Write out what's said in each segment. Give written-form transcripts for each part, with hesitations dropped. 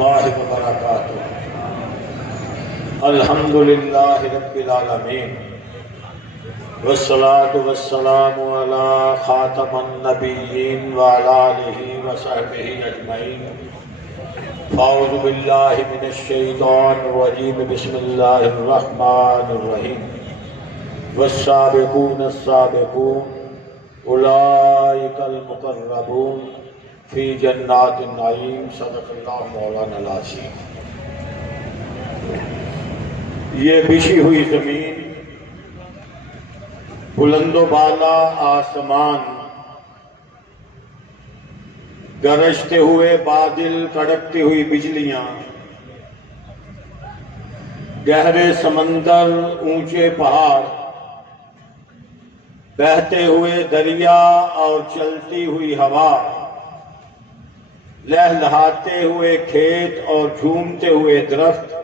اللہ وبرکاتہ۔ الحمدللہ رب العالمین والصلاة والسلام علی خاتم النبیین وعلی آلہ وصحبہ اجمعین۔ اعوذ باللہ من الشیطان الرجیم، بسم اللہ الرحمن الرحیم۔ والسابقون السابقون اولئک المقربون فی جنات النعیم۔ صدق اللہ مولانا العظیم۔ یہ بچھی ہوئی زمین، بلند و بالا آسمان، گرجتے ہوئے بادل، کڑکتی ہوئی بجلیاں، گہرے سمندر، اونچے پہاڑ، بہتے ہوئے دریا اور چلتی ہوئی ہوا، لہلہاتے ہوئے کھیت اور جھومتے ہوئے درخت،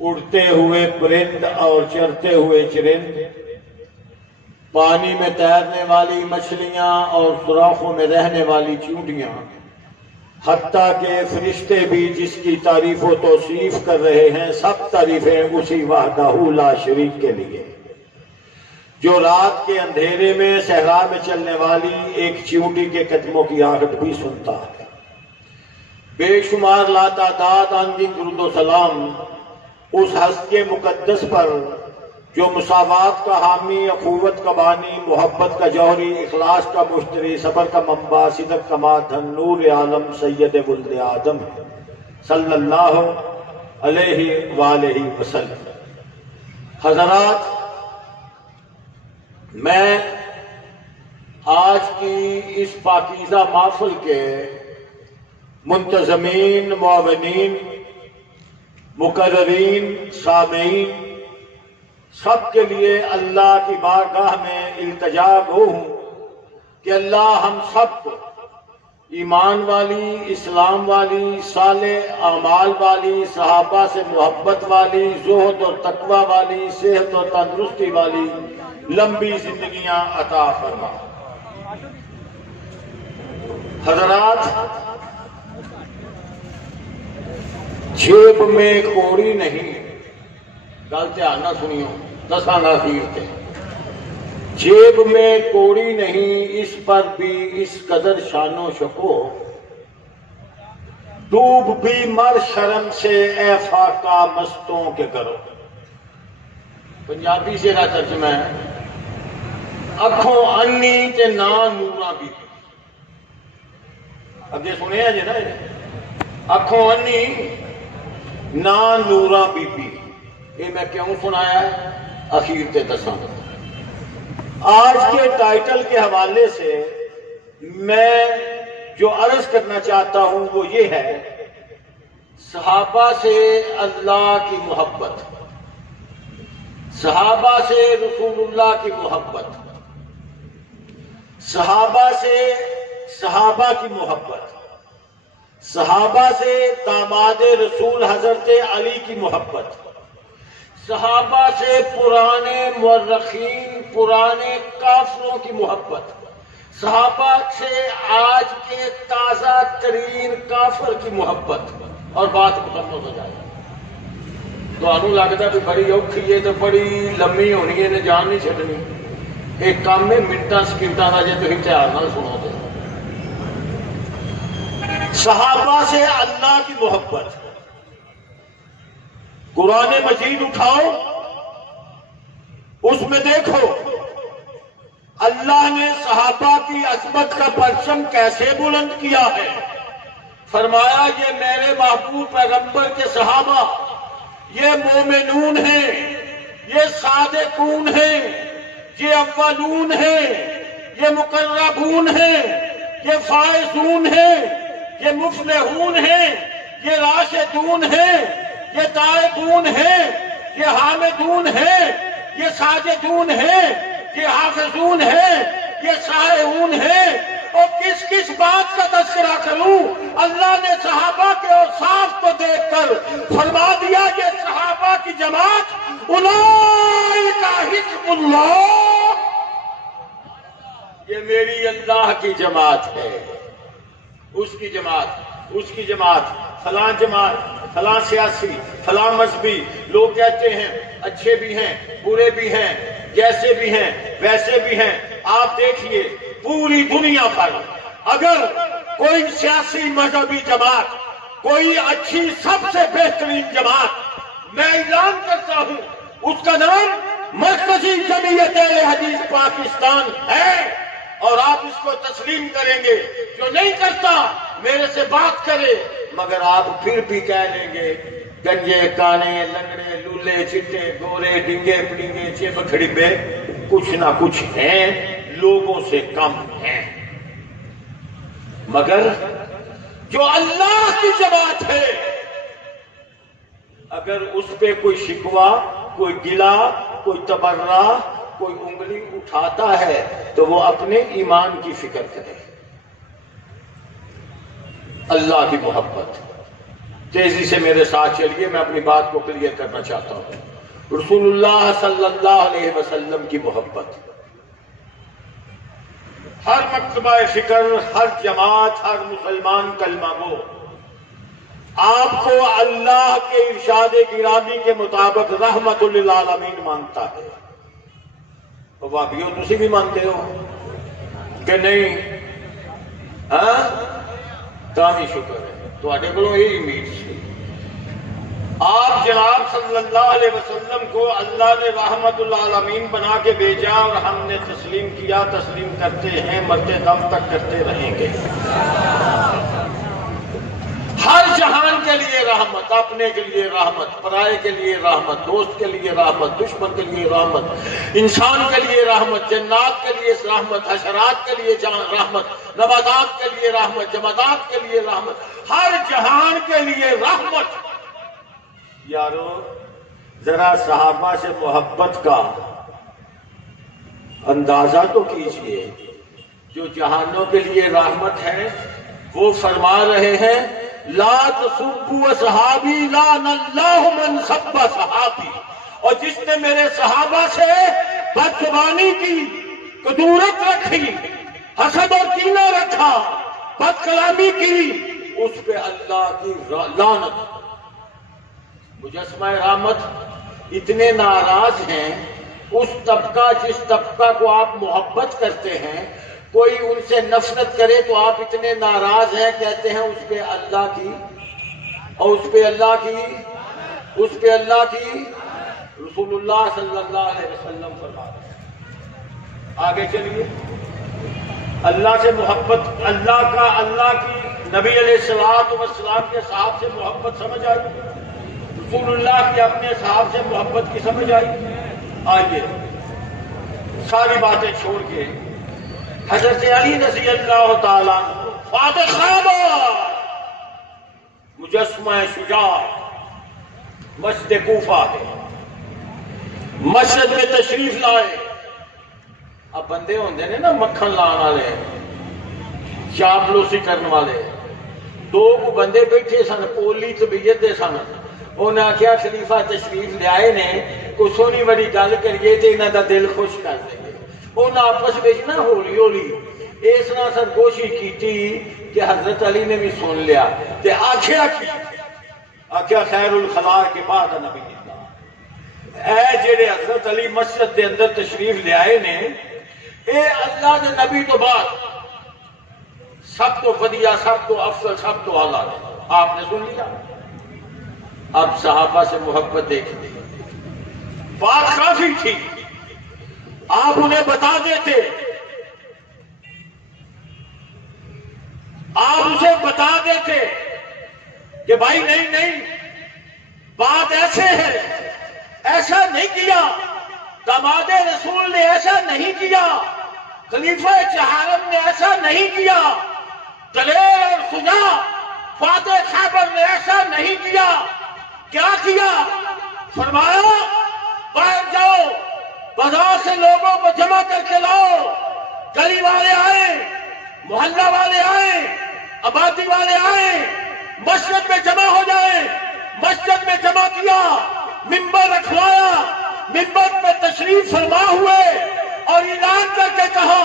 اڑتے ہوئے پرند اور چرتے ہوئے چرند، پانی میں تیرنے والی مچھلیاں اور سوراخوں میں رہنے والی چیونٹیاں، حتیٰ کہ فرشتے بھی جس کی تعریف و توصیف کر رہے ہیں، سب تعریفیں اسی وحدہ لا شریک کے لیے، جو رات کے اندھیرے میں صحرا میں چلنے والی ایک چیونٹی کے قدموں کی آہٹ بھی سنتا ہے۔ بے شمار لاتعداد آنگن درود و سلام اس ہستی مقدس پر جو مساوات کا حامی، اخوت کا بانی، محبت کا جوہری، اخلاص کا مشتری، صبر کا منبع، صدق کا مادھن، نور عالم، سید ولد آدم صلی اللہ علیہ وآلہ وسلم۔ حضرات، میں آج کی اس پاکیزہ محفل کے منتظمین، معاونین، مقررین، سامعین، سب کے لیے اللہ کی بارگاہ میں التجا گو ہوں کہ اللہ ہم سب کو ایمان والی، اسلام والی، صالح اعمال والی، صحابہ سے محبت والی، زہد اور تقوی والی، صحت اور تندرستی والی لمبی زندگیاں عطا فرما۔ حضرات، جیب میں کوڑی نہیں، گل دھیان نہ سنیو، دساں گا اخیر تے، جیب میں کوڑی نہیں، اس پر بھی اس قدر شان و شکو، ڈوب بھی مر شرم سے اے فاقہ مستوں کے گھروں۔ پنجابی سے نہ ترجمہ ہے، اکھوں انی تے نا نوراں بی بی۔ اگے سنے ہیں جی نا، اکھوں انی نا نوراں بی بی۔ یہ میں کیوں سنایا ہے، اخیر تے دساں۔ آج کے ٹائٹل کے حوالے سے میں جو عرض کرنا چاہتا ہوں وہ یہ ہے، صحابہ سے اللہ کی محبت، صحابہ سے رسول اللہ کی محبت، صحابہ سے صحابہ کی محبت، صحابہ سے داماد رسول حضرت علی کی محبت، صحابہ سے پرانے مورخین، پرانے کافروں کی محبت، صحابہ سے آج کے تازہ ترین کافر کی محبت، اور بات مکمل ہو جائے۔ تو انہوں لگتا بھی بڑی اوکھی ہے تو بڑی لمبی ہونی ہے، نے جان نہیں چھڈنی۔ ایک کام ہے منٹاں سکنٹاں دا، جے تسی دھیان نال سنو تے۔ صحابہ سے اللہ کی محبت، قرآن مجید اٹھاؤ، اس میں دیکھو اللہ نے صحابہ کی عظمت کا پرچم کیسے بلند کیا ہے۔ فرمایا یہ میرے محبوب پیغمبر کے صحابہ، یہ مومنون ہیں، یہ صادقون ہیں، یہ اولون ہیں، یہ مقربون ہیں، یہ فائزون ہیں، یہ مفلحون ہیں، یہ راشدون ہیں، یہ تائبون ہیں، یہ حامدون ہیں، یہ ساجدون ہیں، یہ حافظون ہیں، یہ سائحون ہیں۔ اور کس کس بات کا تذکرہ کروں؟ اللہ نے صحابہ کے اوصاف کو دیکھ کر فرما دیا یہ صحابہ کی جماعت اولئک حزب اللہ، یہ میری اللہ کی جماعت ہے، اس کی جماعت، اس کی جماعت۔ فلاں جماعت، فلاں سیاسی، فلاں مذہبی، لوگ کہتے ہیں اچھے بھی ہیں، برے بھی ہیں، جیسے بھی ہیں ویسے بھی ہیں۔ آپ دیکھیے پوری دنیا پر اگر کوئی سیاسی مذہبی جماعت، کوئی اچھی سب سے بہترین جماعت میں اعلان کرتا ہوں، اس کا نام مرکزی جمعیت اہل حدیث پاکستان ہے، اور آپ اس کو تسلیم کریں گے۔ جو نہیں کرتا میرے سے بات کرے، مگر آپ پھر بھی کہہ لیں گے گنجے کانے لنگڑے لولے چٹے گورے ڈنگے پڈنگے چپ کھڑبے کچھ نہ کچھ ہیں، لوگوں سے کم ہیں۔ مگر جو اللہ کی جماعت ہے، اگر اس پہ کوئی شکوہ، کوئی گلا، کوئی تبرہ، کوئی انگلی اٹھاتا ہے تو وہ اپنے ایمان کی فکر کرے۔ اللہ کی محبت، تیزی سے میرے ساتھ چلیے، میں اپنی بات کو کلیئر کرنا چاہتا ہوں۔ رسول اللہ صلی اللہ علیہ وسلم کی محبت، ہر مکتبہ فکر، ہر جماعت، ہر مسلمان کلمہ گو آپ کو اللہ کے ارشاد گرامی کے مطابق رحمت للعالمین مانتا ہے۔ وہابیو تسی بھی مانتے ہو کہ نہیں؟ ہاں تاہی شکر ہے، تو آٹے کو یہی امید سے آپ جناب صلی اللہ علیہ وسلم کو اللہ نے رحمت للعالمین بنا کے بھیجا، اور ہم نے تسلیم کیا، تسلیم کرتے ہیں، مرتے دم تک کرتے رہیں گے۔ ہر جہان کے لیے رحمت، اپنے کے لیے رحمت، پرائے کے لیے رحمت، دوست کے لیے رحمت، دشمن کے لیے رحمت، انسان کے لیے رحمت، جنات کے لیے رحمت، حشرات کے لیے رحمت، نباتات کے لیے رحمت، جمادات کے لیے رحمت، ہر جہان کے لیے رحمت۔ یارو ذرا صحابہ سے محبت کا اندازہ تو کیجئے، جو جہانوں کے لیے رحمت ہے، وہ فرما رہے ہیں لا تسبوا اصحابی لعن اللہ من سب صحابی، اور جس نے میرے صحابہ سے بدزبانی کی، کدورت رکھی، حسد اور کینہ رکھا، بد کلامی کی، اس پہ اللہ کی لعنت۔ مجسمہ رحمت اتنے ناراض ہیں، اس طبقہ جس طبقہ کو آپ محبت کرتے ہیں، کوئی ان سے نفرت کرے تو آپ اتنے ناراض ہیں، کہتے ہیں اس پہ اللہ کی، اور اس پہ اللہ کی، اس پہ اللہ کی۔ رسول اللہ صلی اللہ علیہ وسلم فرماتے ہیں، آگے چلیے، اللہ سے محبت، اللہ کی نبی علیہ السلام کے صحابہ سے محبت سمجھ آئی، رسول اللہ کی اپنے صحابہ سے محبت کی سمجھ آئی۔ آئیے ساری باتیں چھوڑ کے حضرت علی رضی اللہ تعالیٰ فاتح صحابہ، مجسمہ شجاع، مسجد کوفہ ہے، مسجد میں تشریف لائے۔ اب بندے ہوندے نے نا مکھن لان والے، چاپلوسی کرنے والے، دو بندے بیٹھے سن، پولی طبیعت دے سن، انہیں آخیا خلیفہ تشریف لے آئے نے، کوئی سونی بڑی گل کریے تو انہوں دا دل خوش کر دیں گے۔ انہیں آپس میں نا ہولی ہولی اس طرح سرگوشی کی کہ حضرت علی نے بھی سن لیا، تے آخیا کی آخیا خیر الخلائق کے بعد نبی اللہ، اے جڑے حضرت علی مسجد دے اندر تشریف لے آئے نے، اے اللہ دے نبی تو بعد سب تو ودیا، سب تو افضل، سب تو اعلیٰ ہے۔ آپ نے سن لیا۔ اب صحابہ سے محبت دیکھ دی، بات کافی تھی، آپ انہیں بتا دیتے، آپ اسے بتا دیتے کہ بھائی نہیں بات ایسے ہے، ایسا نہیں کیا، داماد رسول نے ایسا نہیں کیا، خلیفہ چہارم نے ایسا نہیں کیا، دلیر اور شجاع فاتح خیبر نے ایسا نہیں کیا۔ کیا کیا؟ فرمایا باہر جاؤ، بازار سے لوگوں کو جمع کر کے لاؤ، گلی والے آئے، محلہ والے آئے، آبادی والے آئے، مسجد میں جمع ہو جائیں۔ مسجد میں جمع کیا، منبر رکھوایا، منبر پہ تشریف فرما ہوئے اور اعلان کر کے کہا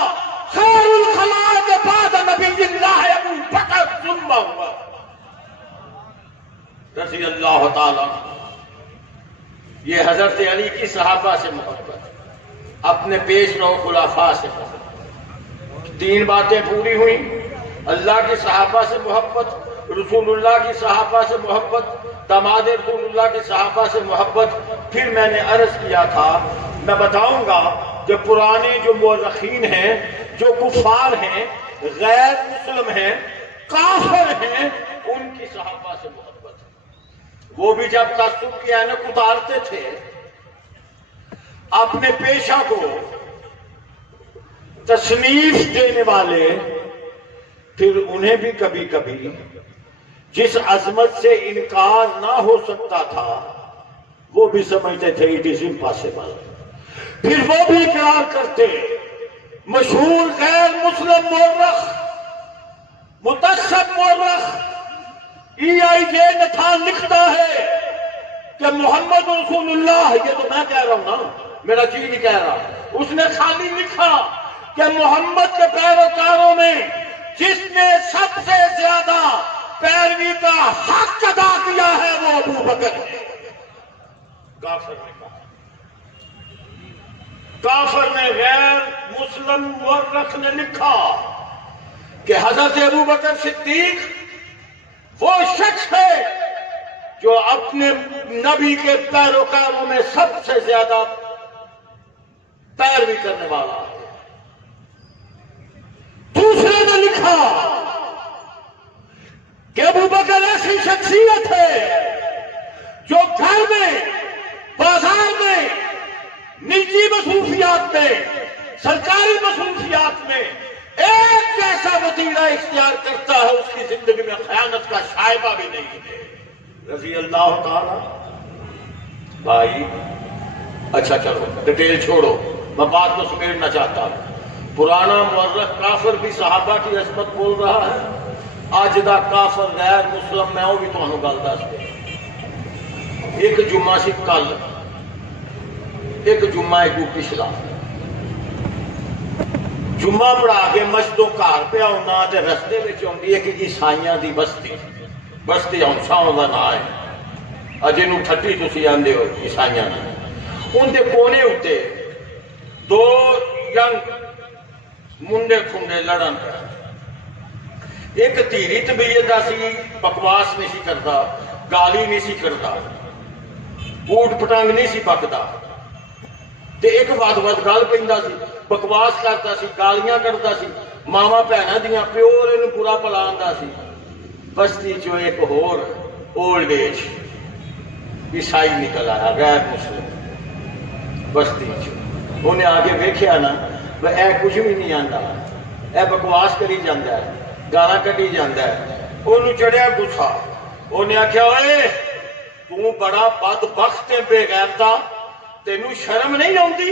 خیر الخلائق بعد نبی اللہ ابو بکر ثم عمر۔ رضی اللہ تعالیٰ. یہ حضرت علی کی صحابہ سے محبت, اپنے پیش رو خلفاء سے محبت. 3 باتیں پوری ہوئیں. اللہ کی صحابہ سے محبت, رسول اللہ کی صحابہ سے محبت, داماد رسول اللہ کی صحابہ سے محبت. پھر میں نے عرض کیا تھا میں بتاؤں گا کہ پرانے جو مورخین ہیں, جو کفار ہیں, غیر مسلم ہیں, کافر ہیں, ان کی صحابہ سے محبت. وہ بھی جب تعصب کی اینک اتارتے تھے اپنے پیشہ کو تصنیف دینے والے, پھر انہیں بھی کبھی کبھی جس عظمت سے انکار نہ ہو سکتا تھا وہ بھی سمجھتے تھے اٹ از امپاسبل. پھر وہ بھی اقرار کرتے. مشہور غیر مسلم مورخ, متعصب مورخ EIJ نتھان لکھتا ہے کہ محمد رسول اللہ, یہ تو میں کہہ رہا ہوں نا, میرا چیز نہیں کہہ رہا, اس نے خالی لکھا کہ محمد کے پیروکاروں میں جس نے سب سے زیادہ پیروی کا حق ادا کیا ہے وہ ابو بکر ہے. کافر نے کہا, کافر نے, غیر مسلم مورخ نے لکھا کہ حضرت ابو بکر صدیق وہ شخص ہے جو اپنے نبی کے پیروکاروں میں سب سے زیادہ پیروی کرنے والا ہے. دوسرے نے لکھا کہ ابو بکر ایسی شخصیت ہے جو گھر میں, بازار میں, نجی مصروفیات میں, سرکاری مصروفیات میں ایک جیسا وتیرہ اختیار کرتا ہے, اس کی زندگی میں خیانت کا شائبہ بھی نہیں ہے. رضی اللہ تعالی. بھائی اچھا چلو ڈیٹیل چھوڑو, میں بات کو سمیٹنا چاہتا ہوں. پرانا مورخ کافر بھی صحابہ کی عظمت بول رہا ہے, اج دا کافر غیر مسلم میں وہ بھی تمہیں گل دس دے. ایک جمعہ سی کل, ایک جمعہ ایک پچھلا, جمعہ پڑھا کے مسجدوں گھر پہ آنا تے رستے میں آتی ہے کہ عیسائیاں دی بستی ہمساؤں کا نام ہے, جنوں ٹھٹی تسی آندے ہو عیسائیاں نے. ان دے کونے اتنے 2 ینگ منڈے کھنڈے لڑن پہ. ایک دھیری طبیعت دا سی, بکواس نہیں سی کرتا, گالی نہیں سی کرتا, اوٹ پٹانگ نہیں سی بکتا, تے ایک ود گل پیندا سی, بکواس کرتا سی, گالیاں کرتا سی, ماواں بھیناں دیاں پیو اینوں برا بھلا آندا سی. بستی چوں ایک ہور اولڈ ایج عیسائی نکل آیا, غیر مسلم بستی چوں. انہیں آگے ویکھیا نا اے کچھ بھی نہیں آندا, اے بکواس کری جاندا ہے, گالاں کڈی جاندا ہے. انہوں چڑھیا گسا, انہیں آکھیا اوئے تو بڑا بدبخت تے بے غیرتا, تینوں شرم نہیں آتی؟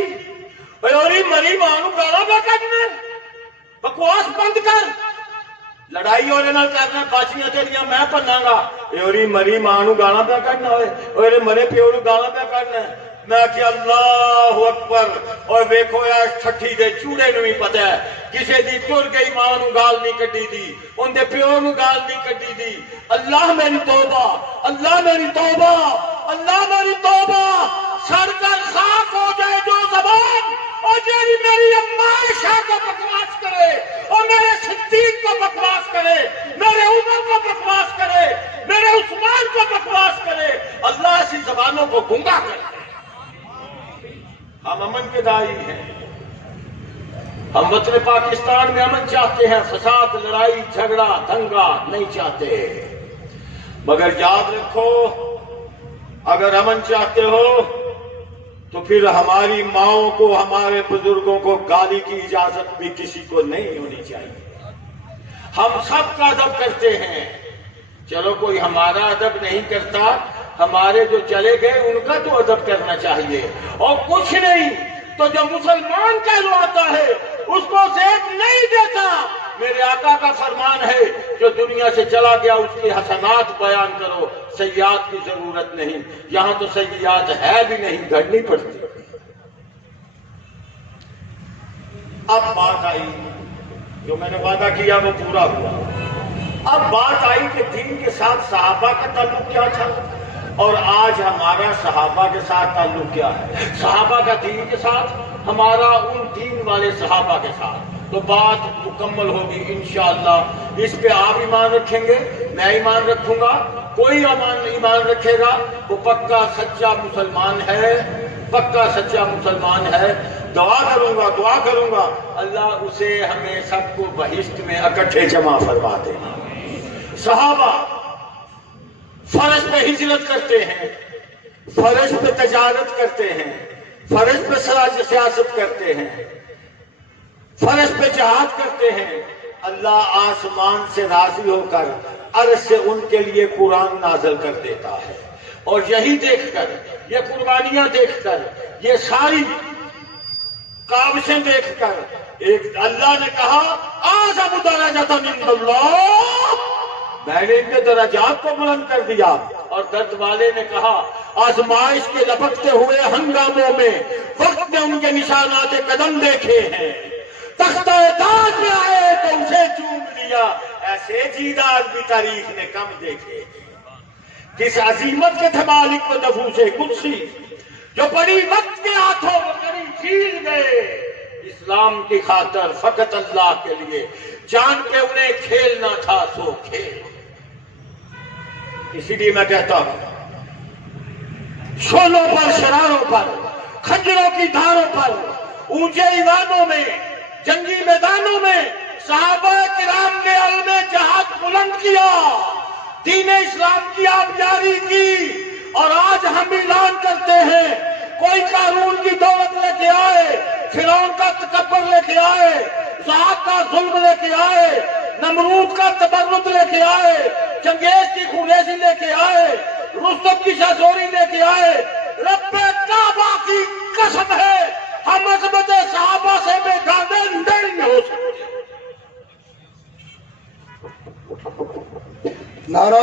اوری مری ماں نوں گالاں پہ کڈنے, بکواس بند کر, لڑائی اور کرنا, باچیاں تیریاں میں بننا گا. اوری مری ماں نوں گالاں پہ کڈنا, ہوئے مرے پیو نوں گالاں پہ کڈنا. میں کہ اللہ اکبر. اور ویکھو یار ٹھٹھی دے چوڑے نوں بھی پتہ ہے کسے دی ٹر گئی ماں نوں گال نہیں کڈی دی, ان دے پیو نوں گال نہیں کڈی دی. اللہ میری توبہ, اللہ میری توبہ, اللہ میری توبہ. سر کر خاک ہو جائے جو زبان اور جیری میری اماں عائشہ کو بکواس کرے, اور میرے صدیق کو بکواس کرے, میرے عمر کو بکواس کرے, میرے عثمان کو بکواس کرے. اللہ ایسی زبانوں کو گنگا کرے. ہم امن کے دائی ہیں, ہم وطن پاکستان میں امن چاہتے ہیں, فساد, لڑائی جھگڑا دنگا نہیں چاہتے. مگر یاد رکھو اگر امن چاہتے ہو تو پھر ہماری ماؤں کو, ہمارے بزرگوں کو گالی کی اجازت بھی کسی کو نہیں ہونی چاہیے. ہم سب کا ادب کرتے ہیں, چلو کوئی ہمارا ادب نہیں کرتا, ہمارے جو چلے گئے ان کا تو ادب کرنا چاہیے. اور کچھ نہیں تو جو مسلمان کہلواتا ہے اس کو زیب نہیں دیتا. میرے آقا کا فرمان ہے جو دنیا سے چلا گیا اس کی حسنات بیان کرو, سیئات کی ضرورت نہیں. یہاں تو سیئات ہے بھی نہیں, گھڑنی پڑتی. اب بات آئی جو میں نے وعدہ کیا وہ پورا ہوا. اب بات آئی کہ دین کے ساتھ صحابہ کا تعلق کیا تھا، اور آج ہمارا صحابہ کے ساتھ تعلق کیا ہے، صحابہ کا دین کے ساتھ، ہمارا ان دین والے صحابہ کے ساتھ، تو بات مکمل ہوگی انشاءاللہ۔ اس پہ آپ ایمان رکھیں گے، میں ایمان رکھوں گا، کوئی ایمان رکھے گا وہ پکا سچا مسلمان ہے، پکا سچا مسلمان ہے۔ دعا کروں گا اللہ اسے ہمیں سب کو بہشت میں اکٹھے جمع فرما دے۔ صحابہ فرض پہ ہجرت کرتے ہیں، فرض پہ تجارت کرتے ہیں، فرض پہ سیاست کرتے ہیں، فرض پہ جہاد کرتے ہیں، اللہ آسمان سے راضی ہو کر عرش سے ان کے لیے قرآن نازل کر دیتا ہے، اور یہی دیکھ کر، یہ قربانیاں دیکھ کر، یہ ساری کاوشیں دیکھ کر ایک اللہ نے کہا اعظم درجۃ عند اللہ، میں نے ان کے درجات کو بلند کر دیا، اور درد والے نے کہا آزمائش کے لپکتے ہوئے ہنگاموں میں وقت نے ان کے نشانات قدم دیکھے ہیں، تختہ تاج میں آئے تو اسے چوم لیا، ایسے جیدار بھی تاریخ نے کم دیکھے ہیں۔ جس عظیمت کے تھے مالک و نفوس قدسی، جو بڑی وقت کے ہاتھوں میں کری جھیل گئے، اسلام کی خاطر فقط اللہ کے لیے، جان کے انہیں کھیلنا تھا سو کھیل۔ اسی لیے میں کہتا ہوں شولوں پر، شراروں پر، خنجروں کی دھاروں پر، اونچے ایوانوں میں، جنگی میدانوں میں صحابہ کرام نے علم جہاد بلند کیا، دین اسلام کی آبیاری کی، اور آج ہم اعلان کرتے ہیں کوئی قارون کی دولت لے کے آئے، فرعون کا تکبر لے کے آئے، ذات کا ظلم لے کے آئے، نمرود کا تبرد لے کے آئے، چنگیز کی خونریزی لے کے آئے، رستم کی شہزوری لے کے آئے، رب کعبہ کی قسم ہے ہم عظمت صحابہ سے بیگانے نہیں ہو سکتے۔ نعرہ